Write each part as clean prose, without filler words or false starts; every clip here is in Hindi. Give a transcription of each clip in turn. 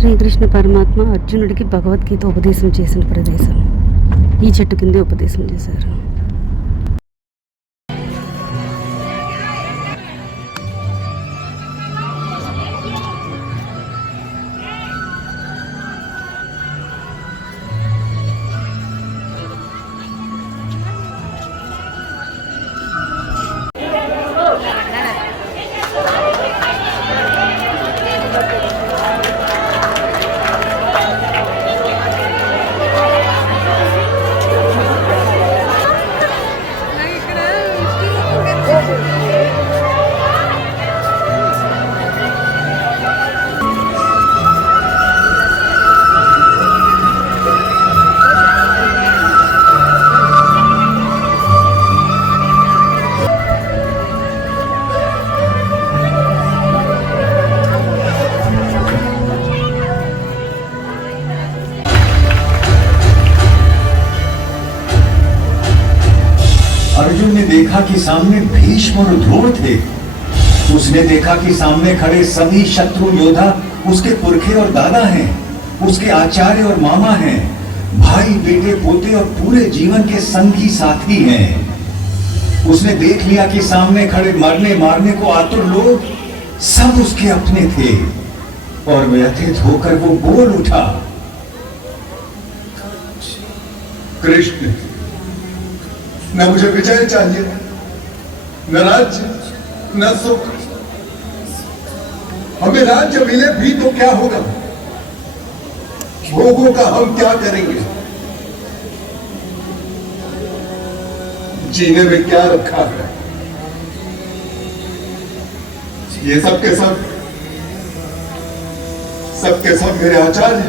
శ్రీకృష్ణ పరమాత్మ అర్జునుడికి భగవద్గీత ఉపదేశం చేసిన ప్రదేశం ఈ చెట్టు కిందే ఉపదేశం చేశారు. अर्जुन ने देखा कि सामने भीष्म और द्रोण थे। उसने देखा कि सामने खड़े सभी शत्रु योद्धा उसके पुरखे और दादा हैं, उसके आचार्य और मामा हैं, भाई बेटे पोते और पूरे जीवन के संगी साथी हैं। उसने देख लिया कि सामने खड़े मरने मारने को आतुर लोग सब उसके अपने थे और व्यथित होकर वो बोल उठा, कृष्ण, न मुझे विजय चाहिए, न राज्य, न सुख। हमें राज्य मिले भी तो क्या होगा? भोगों का हम क्या करेंगे? जीने में क्या रखा है? ये सब के सब मेरे आचार्य,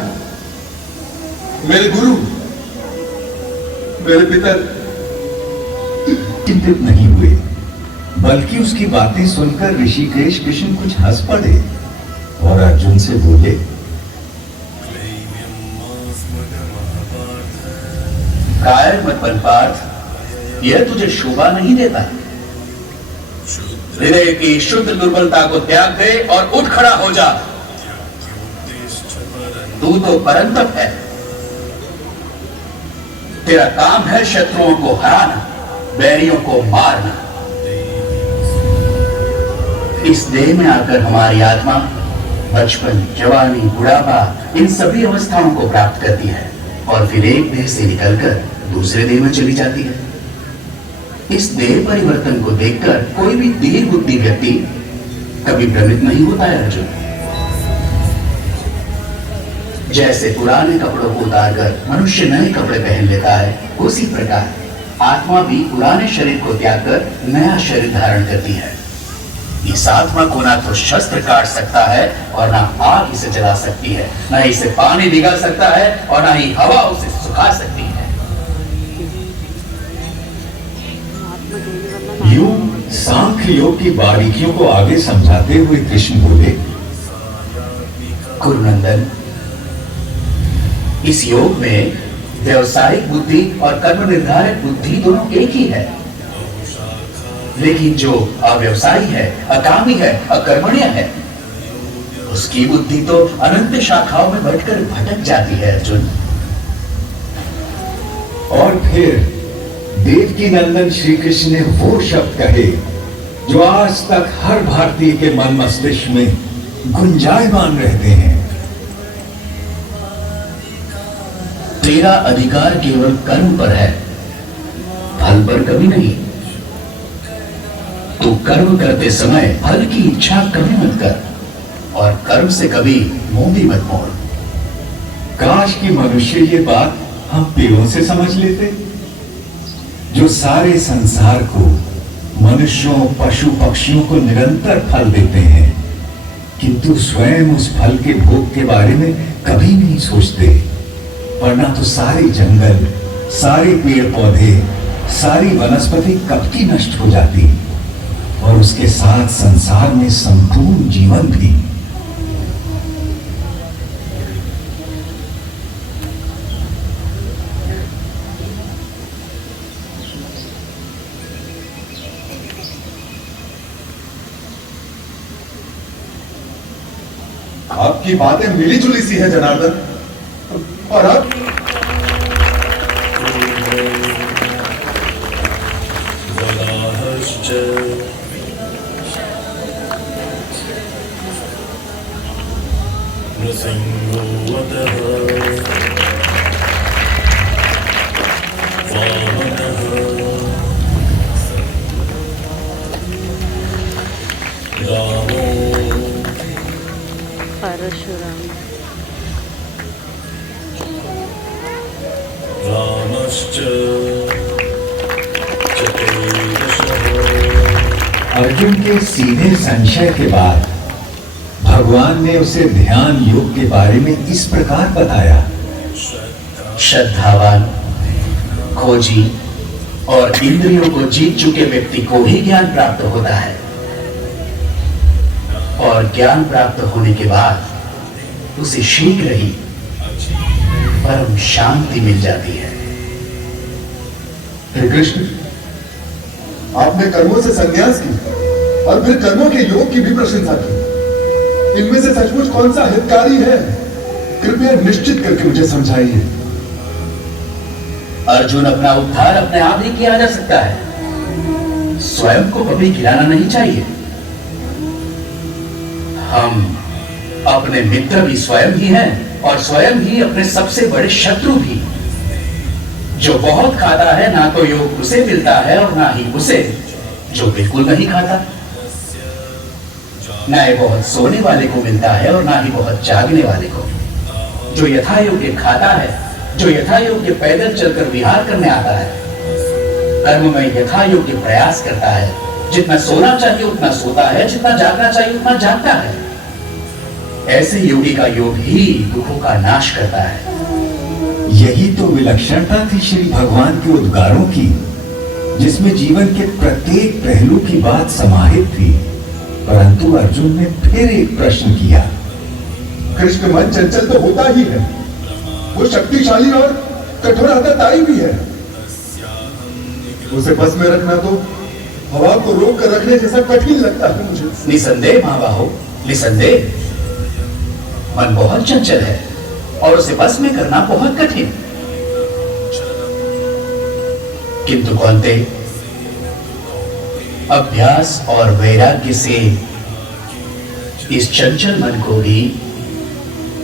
मेरे गुरु, मेरे पिता चिंतित नहीं हुए, बल्कि उसकी बातें सुनकर ऋषिकेश कृष्ण कुछ हंस पड़े और अर्जुन से बोले, कायर मत बन पार्थ, यह तुझे शोभा नहीं देता। हृदय की शुद्ध दुर्बलता को त्याग दे और उठ खड़ा हो जा। तू तो परंतप है, तेरा काम है शत्रुओं को हराना, बैरियों को मारना। इस देह में आकर हमारी आत्मा बचपन, जवानी, बुढ़ापा इन सभी अवस्थाओं को प्राप्त करती है और फिर एक देह से निकलकर दूसरे देह में चली जाती है। इस देह परिवर्तन को देखकर कोई भी धीर बुद्धि व्यक्ति कभी भ्रमित नहीं होता है अर्जुन। जैसे पुराने कपड़ों को उतारकर मनुष्य नए कपड़े पहन लेता है, उसी प्रकार आत्मा भी पुराने शरीर को त्याग कर नया शरीर धारण करती है। इस आत्मा को ना तो शस्त्र काट सकता है और ना आग इसे जला सकती है, ना इसे पानी भिगा सकता है और ना ही हवा उसे सुखा सकती है। यूं सांख्य योग की बारीकियों को आगे समझाते हुए कृष्ण बोले, कुरुनंदन, इस योग में व्यवसायिक बुद्धि और कर्म निर्धारित बुद्धि दोनों एक ही है, लेकिन जो अव्यवसायी है, अकामी है, अकर्मण्य है, उसकी बुद्धि तो अनंत शाखाओं में बढ़कर भटक जाती है अर्जुन। और फिर देवकी नंदन श्री कृष्ण ने वो शब्द कहे जो आज तक हर भारतीय के मन मस्तिष्क में गुंजायमान रहते हैं, तेरा अधिकार केवल कर्म पर है, फल पर कभी नहीं। तू कर्म करते समय फल की इच्छा कभी मत कर और कर्म से कभी मुंह भी मत मोड़। काश की मनुष्य ये बात हम पेड़ों से समझ लेते, जो सारे संसार को, मनुष्यों, पशु पक्षियों को निरंतर फल देते हैं, किंतु स्वयं उस फल के भोग के बारे में कभी नहीं सोचते। वरना तो सारे जंगल, सारे पेड़ पौधे, सारी वनस्पति कब की नष्ट हो जाती और उसके साथ संसार में संपूर्ण जीवन भी। आप आपकी बातें मिली जुली सी है जनार्दन। और अब परशुराम अर्जुन के सीधे संशय के बाद भगवान ने उसे ध्यान योग के बारे में इस प्रकार बताया। श्रद्धावान, खोजी और इंद्रियों को जीत चुके व्यक्ति को ही ज्ञान प्राप्त होता है, और ज्ञान प्राप्त होने के बाद उसे शीघ्र ही परम शांति मिल जाती है। हे कृष्ण, आपने कर्मों से संन्यास की और फिर कर्मों के योग की भी प्रशंसा की। इनमें से सचमुच कौन सा हितकारी है? कृपया निश्चित करके मुझे समझाइए। अर्जुन, अपना उद्धार अपने आप ही किया जा सकता है, स्वयं को कभी गिराना नहीं चाहिए। हम अपने मित्र भी स्वयं ही हैं और स्वयं ही अपने सबसे बड़े शत्रु भी। जो बहुत खाता है ना तो योग उसे मिलता है और ना ही उसे जो बिल्कुल नहीं खाता। ना ही बहुत सोने वाले को मिलता है और ना ही बहुत जागने वाले को। जो यथा योग्य खाता है, जो यथा योग्य पैदल चलकर विहार करने आता है, कर्म में यथा योग्य प्रयास करता है, जितना सोना चाहिए उतना सोता है, जितना जागना चाहिए उतना जागता है, ऐसे योगी का योग ही दुखों का नाश करता है। यही तो विलक्षणता थी श्री भगवान के उद्गारों की, जिसमें जीवन के प्रत्येक पहलू की बात समाहित थी। परंतु अर्जुन ने फिर एक प्रश्न किया। कृष्ण, मन चंचल तो होता ही है, वो शक्तिशाली और कठोर आदताई भी है। उसे बस में रखना तो हवा को रोक कर रखने जैसा कठिन लगता है मुझे। निसंदेह महाबाहो, निसंदेह मन बहुत चंचल है और उसे बस में करना बहुत कठिन। किंतु कौनते, अभ्यास और वैराग्य से इस चंचल मन को भी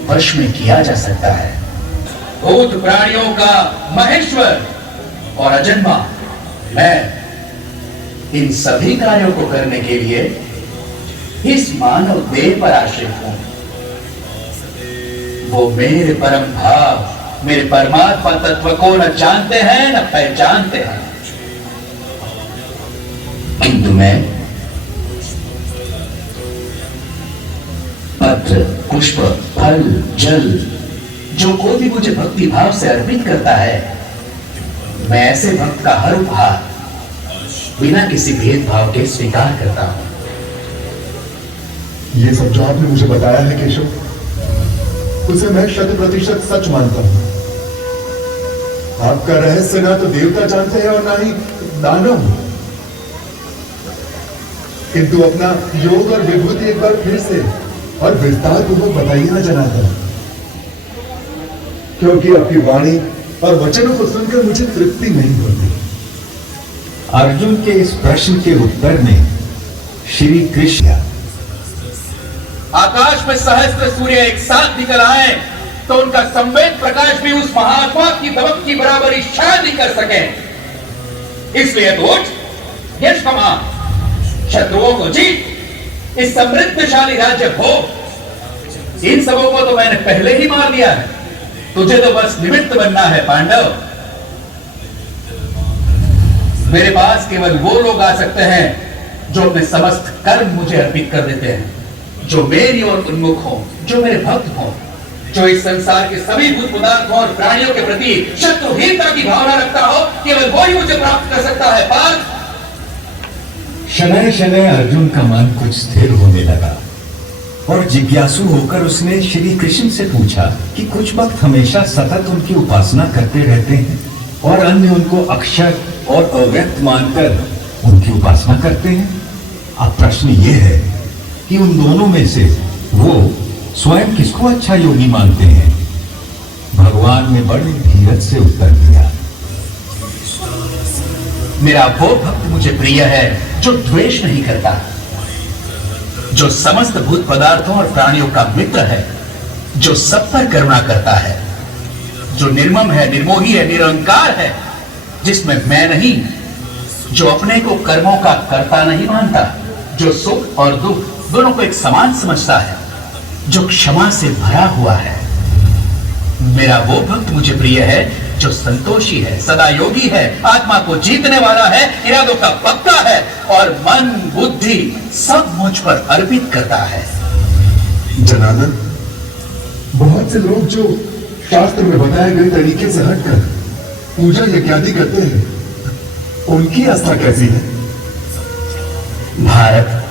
वश में किया जा सकता है। भूत प्राणियों का महेश्वर और अजन्मा मैं इन सभी कार्यों को करने के लिए इस मानव देह पर आश्रित हूं। वो मेरे परम भाव, मेरे परमात्मा तत्व को न जानते हैं न पहचानते हैं, किंतु मैं पत्र, पुष्प, फल, जल जो कोई भी मुझे भक्ति भाव से अर्पित करता है, मैं ऐसे भक्त का हर उपहार बिना किसी भेदभाव के स्वीकार करता हूं। ये सब जो आपने मुझे बताया है केशव, उसे मैं 100% सच मानता हूं। आपका रहस्य ना तो देवता जानते हैं और ना ही दानव, किंतु अपना योग और विभूति एक बार फिर से और विस्तार पूर्वक बताइए ना जनार्दन, क्योंकि आपकी वाणी और वचनों को सुनकर मुझे तृप्ति नहीं होती। अर्जुन के इस प्रश्न के उत्तर में श्री कृष्ण, आकाश में सहस्त्र सूर्य एक साथ निकल आए तो उनका संवेद प्रकाश भी उस महात्मा की दमक की बराबरी शायद ही कर सके। इसलिए तो उठ, यश कमा, शत्रुओं को जीत, इस समृद्धशाली राज्य भोग। इन सबों को तो मैंने पहले ही मार दिया है, तुझे तो बस निमित्त बनना है पांडव। मेरे पास केवल वो लोग आ सकते हैं जो अपने समस्त कर्म मुझे अर्पित कर देते हैं, जो मेरी ओर उन्मुख हो, जो मेरे भक्त हो, जो इस संसार के सभी भूत पदार्थों और प्राणियों के प्रति शत्रुहीनता की भावना रखता हो, केवल वो ही मुझे प्राप्त कर सकता है। पार्थ, शनय शनय अर्जुन का मन कुछ स्थिर होने लगा और जिज्ञासु होकर उसने श्री कृष्ण से पूछा कि कुछ वक्त हमेशा सतत उनकी उपासना करते रहते हैं और अन्य उनको अक्षर और अव्यक्त मानकर उनकी उपासना करते हैं। अब प्रश्न यह है कि उन दोनों में से वो स्वयं किसको अच्छा योगी मानते हैं? भगवान ने बड़ी धीरज से उत्तर दिया, मेरा वो भक्त मुझे प्रिय है जो द्वेष नहीं करता, जो समस्त भूत पदार्थों और प्राणियों का मित्र है, जो सब पर करुणा करता है, जो निर्मम है, निर्मोही है, निरंकार है, जिसमें मैं नहीं, जो अपने को कर्मों का कर्ता नहीं मानता, जो सुख और दुख दोनों को एक समान समझता है, जो क्षमा से भरा हुआ है। मेरा वो भक्त मुझे प्रिय है जो संतोषी है, सदा योगी है, आत्मा को जीतने वाला है, इरादों का पक्का है और मन बुद्धि सब मुझ पर अर्पित करता है। जनार्दन, बहुत से लोग जो शास्त्र में बताए गए तरीके से हटकर पूजा यज्ञादि करते हैं, उनकी आस्था कैसी है? भारत,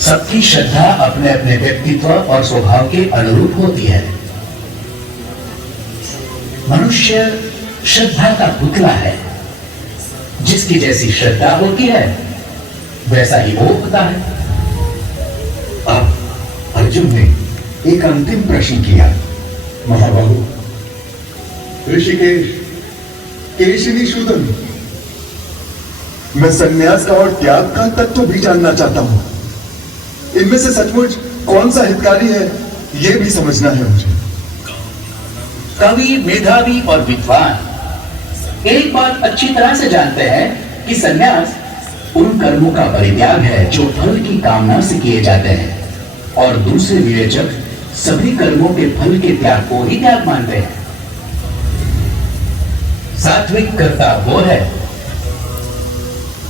सबकी श्रद्धा अपने अपने व्यक्तित्व और स्वभाव के अनुरूप होती है। मनुष्य श्रद्धा का पुतला है, जिसकी जैसी श्रद्धा होती है वैसा ही वो होता है। अब अर्जुन ने एक अंतिम प्रश्न किया, महाबाहु, ऋषिकेश, केशिनी शूदन, मैं संन्यास का और त्याग का तत्व भी जानना चाहता हूं। इनमें से सचमुच कौन सा हितकारी है, यह भी समझना है मुझे। कवि, मेधावी और विद्वान एक बात अच्छी तरह से जानते हैं कि संन्यास उन कर्मों का परित्याग है जो फल की कामना से किए जाते हैं, और दूसरे विवेचक सभी कर्मों के फल के त्याग को ही त्याग मानते हैं। सात्विक कर्ता वो है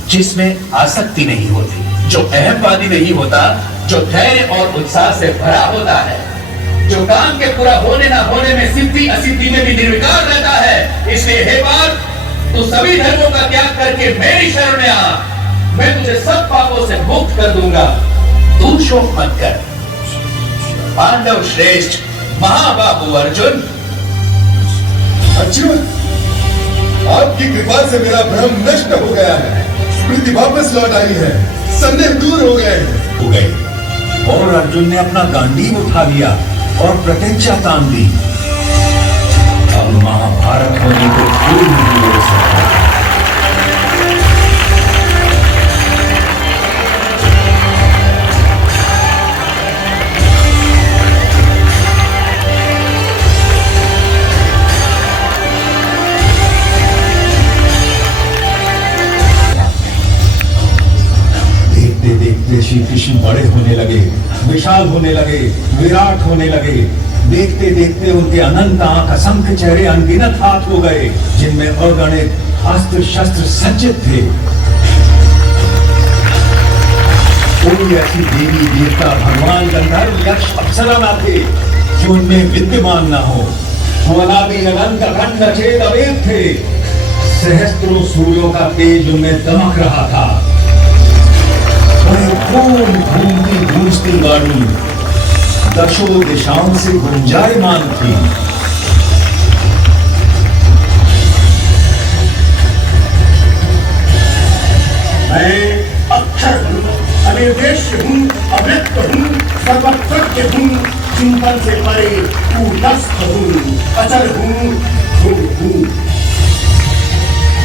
जिसमें आसक्ति नहीं होती, जो अहमवादी नहीं होता, जो धैर्य और उत्साह से भरा होता है, जो काम के पूरा होने ना होने में सिद्धि असिद्धि में भी निर्विकार रहता है। इसलिए हे पार्थ, तू सभी धर्मों का त्याग करके मेरी शरण में आ, मैं तुझे सब पापों से मुक्त कर दूंगा। तू शोक मत कर। पांडव श्रेष्ठ महाबाहु अर्जुन, अर्जुन, आपकी कृपा से मेरा भ्रम नष्ट हो गया है, स्मृति वापस लौट आई है, संदेह दूर हो गए। और अर्जुन ने अपना गांडीव उठा लिया और प्रतिज्ञा तान दी, अब महाभारत होने को कोई नहीं रोक सकता। श्री कृष्ण बड़े होने लगे, विशाल होने लगे, विराट होने लगे। देखते देखते उनके अनंत आंख, असंख्य चेहरे, अनगिनत हाथ हो गए, जिनमें अगणित अस्त्र शस्त्र सज्जित थे। कोई ऐसी देवी देवता, भगवान, गंधर्व, यक्ष, अप्सरा न थे जो उनमें विद्यमान न हो। वो अनादि अनंत अखंड अचेत अवेद थे। सहस्त्रों सूर्यों का तेज उनमें दमक रहा था। घूमती गूंजती वाणी दशों दिशाओं से गुंजायमान थी। मैं अक्षर हूँ, अनिर्देश्य हूँ, अव्यक्त हूँ, सर्वज्ञ हूँ, चिंतन से परे कूटस्थ हूँ, अचल हूँ, ध्रुव हूँ।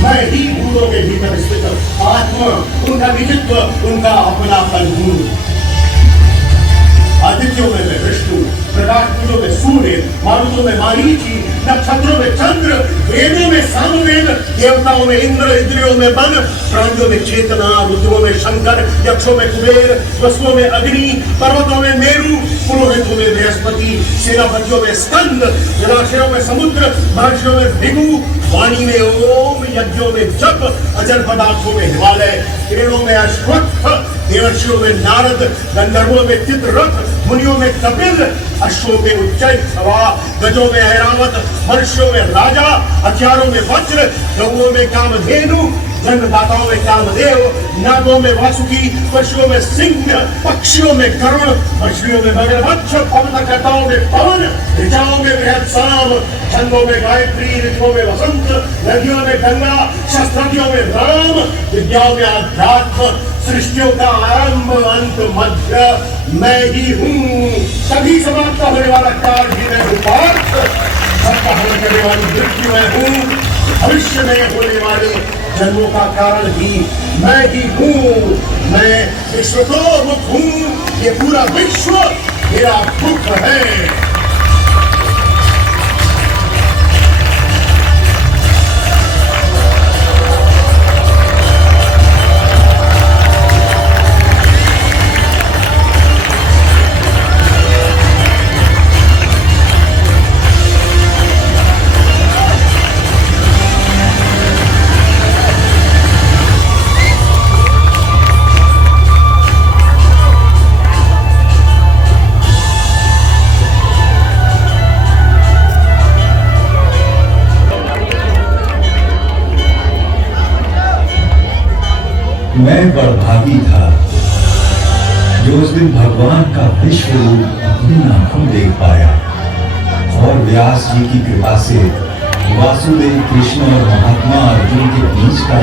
मैं ही भूतों के भीतर स्थित आत्मा, उनका निजित्व, उनका अपनापन हूँ। आदित्यों में मैं विष्णु, प्रकाश पुंजों में सूर्य, मारुतों में मारीची, नक्षत्रों में चंद्र, वेदों में सामवेद, देवताओं में इंद्र, इंद्रियों में मन, प्राणियों में चेतना, रुद्रों में शंकर, यक्षों में कुबेर, वसुओं में अग्नि, पर्वतों में मेरु, पुरोहितों में बृहस्पति, सेनापतियों में स्कंद, जलाशयों में समुद्र, महर्षियों में भृगु, वाणी में ओम, यज्ञों में जप, अजर पदार्थों में हिमालय, किरणों में अश्वत्थ, देवर्षियों में नारद, गंधर्वों में चित्ररथ, मुनियों में कपिल, अश्वों में उच्चैःसवा, गजों में ऐरावत, मनुष्यों में राजा, हथियारों में वज्र, गौओं में कामधेनु, जन्मदाताओं में कामदेव, नागों में वासुकी, पशुओं में सिंह, पक्षियों में गरुड़, मछलियों में मगरमच्छ, पवनकर्ताओं में पवन, ऋचाओं में बृहत्साम, छंदों में गायत्री, ऋतुओं में वसंत, नदियों में गंगा, शस्त्रज्ञों में राम, विद्याओं में अध्यात्म, सृष्टियों का आरंभ अंत मध्य मैं ही हूँ। सभी समाप्त होने वाला काल भी मैं हूँ पार्थ। सबका हल करने वाली मृत्यु मैं हूँ। भविष्य में होने वाले जन्मों का कारण भी मैं ही हूँ। मैं विश्व को मुख हूँ। ये पूरा विश्व मेरा दुख है। मैं बड़भागी था जो उस दिन भगवान का विश्व रूप अपनी आंखों देख पाया और व्यास जी की कृपा से वासुदेव कृष्ण और महात्मा अर्जुन के बीच का